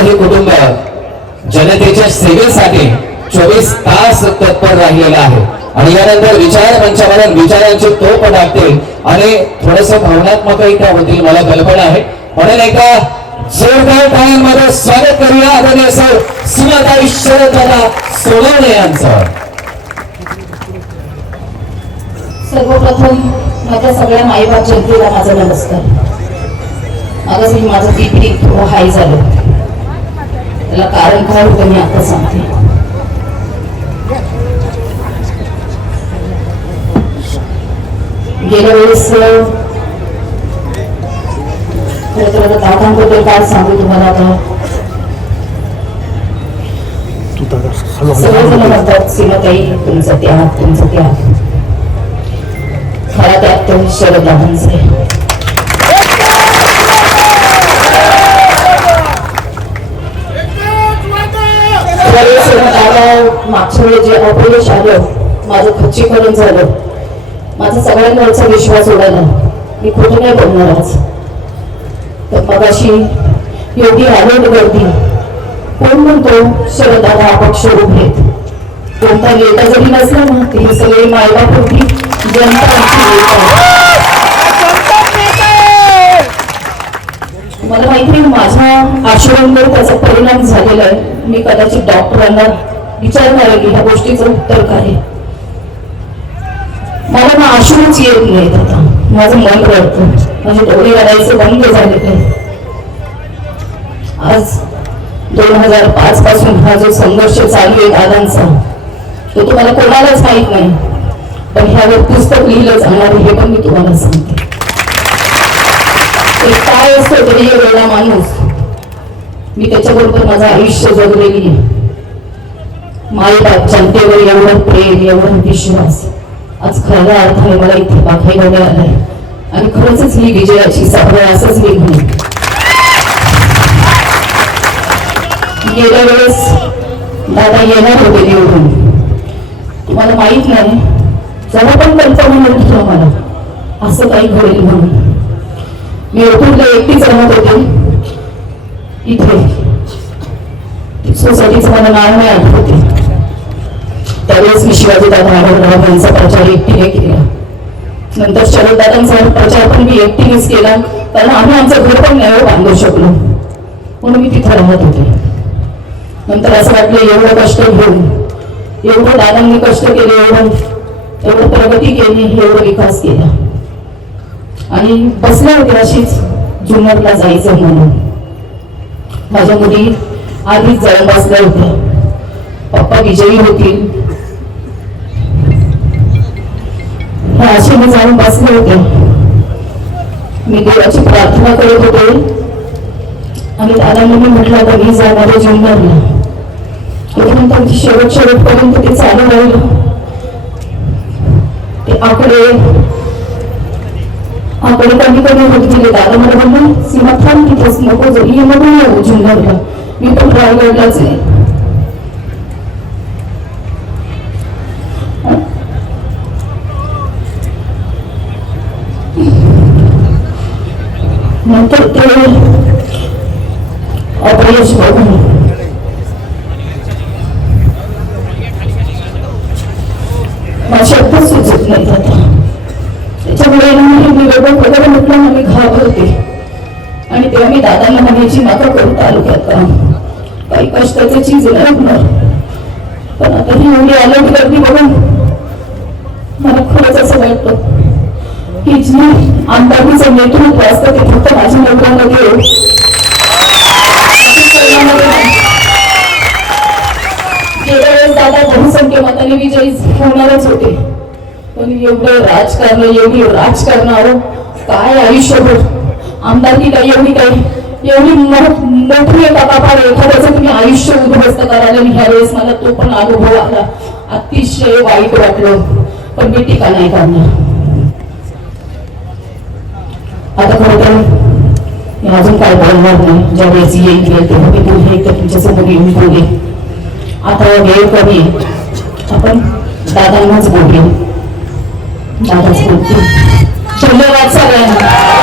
आपलं हे कुटुंब जनतेच्या सेवेसाठी चोवीस तास तत्पर राहिलेलं आहे. आणि यानंतर विचार मंचावर विचारांची तोप टाकतील आणि थोडस भावनात्मकही त्याबद्दल मला कल्पना आहे. म्हणून एका जोरदार टाळ्यांमध्ये स्वागत करूया. आदरणीय सर सुलताई शरददादा सोनवणे यांचं. सर्वप्रथम माझ्या सगळ्या माईबाप जनतेला माझा नमस्कार. माझं मी माझं बीपी थोडं हाय झालं. त्याला कारण काय होतं मी आता सांगते. गेल्या वेळेस खरं दादांबद्दल काय सांगू तुम्हाला आता? सगळेजण म्हणतात सीमाताई तुमचं त्याग तुमचं त्याग खरा त्याग तो शरद दादांचा आहे त्यावेळेस त्यामुळे जे अपयश आलं माझं खच्चीकरण झालं. माझा सगळ्यांवरचा विश्वास उडाला. मी खोटं नाही बोलणार आज. तर मगाशी योगी आनंद गर्दी कोण म्हणतो शरद अपक्ष उभेत कोणता नेता जरी नसला ना ते हे सगळे मायबाप होती जनता मला माहिती आहे माझ्या आश्रमांवर त्याचा परिणाम झालेला आहे. मी कदाचित डॉक्टरांना विचारणार आहे की ह्या गोष्टीचं उत्तर काय आहे. मला ना आश्रूच येत नाहीत आता. माझं मन रडतं. माझे डोळे रडायचे बंद झाले आहे आज दोन हजार पाच पासून हा जो संघर्ष चालू आहे दादांचा तो तुम्हाला कोणालाच माहीत नाही. पण ह्यावर पुस्तक लिहिलं जाणार हे पण मी तुम्हाला सांगते. एक काय असतो तरी हे वेळा माणूस मी त्याच्याबरोबर माझं आयुष्य जगलेली आहे. माईबाप जनतेवर एवढं प्रेम एवढा विश्वास. आज खऱ्या अर्थाने मला इथे बघायला मिळालाय आणि खरंच ही विजयाची सफळ असंच मी म्हणेन गेल्या वेळेस दादा येणार होते निवडून. तुम्हाला माहीत नाही जरा पण त्यांचा म्हणून उठलं मला असं काही घडेल म्हणून. मी ओटूरला एकटीच राहत होते. इथे. सोसायटीचं मला नाव नाही आठवते त्यावेळेस मी शिवाजी दादा आढळराव यांचा प्रचार एकटीने केला. नंतर शरद दादांचा प्रचार पण मी एकटीनेच केला. कारण आम्ही आमचं घर पण नाही हो बांधू शकलो. म्हणून मी तिथं राहत होते. नंतर असं वाटलं एवढं कष्ट घेऊन एवढं दादांनी कष्ट केले एवढं एवढं प्रगती केली एवढं विकास केला. आणि बसल्या होत्या अशीच जुन्नरला जायचं म्हणून. माझ्या मुली आधीच जाऊन बसल्या होत्या. पप्पा विजयी होतील. आशेने जाऊन बसले होते. मी देवाची प्रार्थना करत होते. आणि दादांना मी म्हटलं आता मी जाणारे आहे जुन्नरला तोपर्यंत आमची शेवट शेवटपर्यंत ते चालू राहील. ते आकडे आकडे कमी कमी होत गेले. दादा मला म्हणून सीमा थांब तिथेच नको जरी मधून येऊ जुन्नरला मी पण रायगडलाच आहे. नंतर ते अपयश बघून शब्द सुचत नाही आता. त्याच्यामुळे मी वेगळं वगैरे म्हटलं ना मी घाबरते. आणि तेव्हा मी दादाला म्हणायची नका करू तालुक्यात. काम काही कष्टाची चीज नाही पण आता ही एवढी की गर्दी बघून मला खरंच असं वाटतं. की जी आमदारकीचं नेतृत्व असतं ते फक्त माझ्या लोकांमध्ये येऊ गेल्या वेळेस दादा बहुसंख्य मताने विजयी होणारच होते पण एवढं राजकारण एवढी राजकारणावर काय आयुष्यभर आमदारकी काय एवढी काही एवढी मो- मोठी एक अपापार एखाद्याचं तुम्ही आयुष्य उद्ध्वस्त करायला आणि मला तो पण अनुभव आला अतिशय वाईट वाटलं पण मी टीका नाही करणार आता खरं तर अजून काय बोलणार नाही. ज्या वेळेस येईल तेव्हा मी तुम्ही तर तुमच्यासमोर येऊन बोले आता वेळ कमी आपण दादांनाच बोलूया. दादाच बोलते धन्यवाद सगळ्यांना.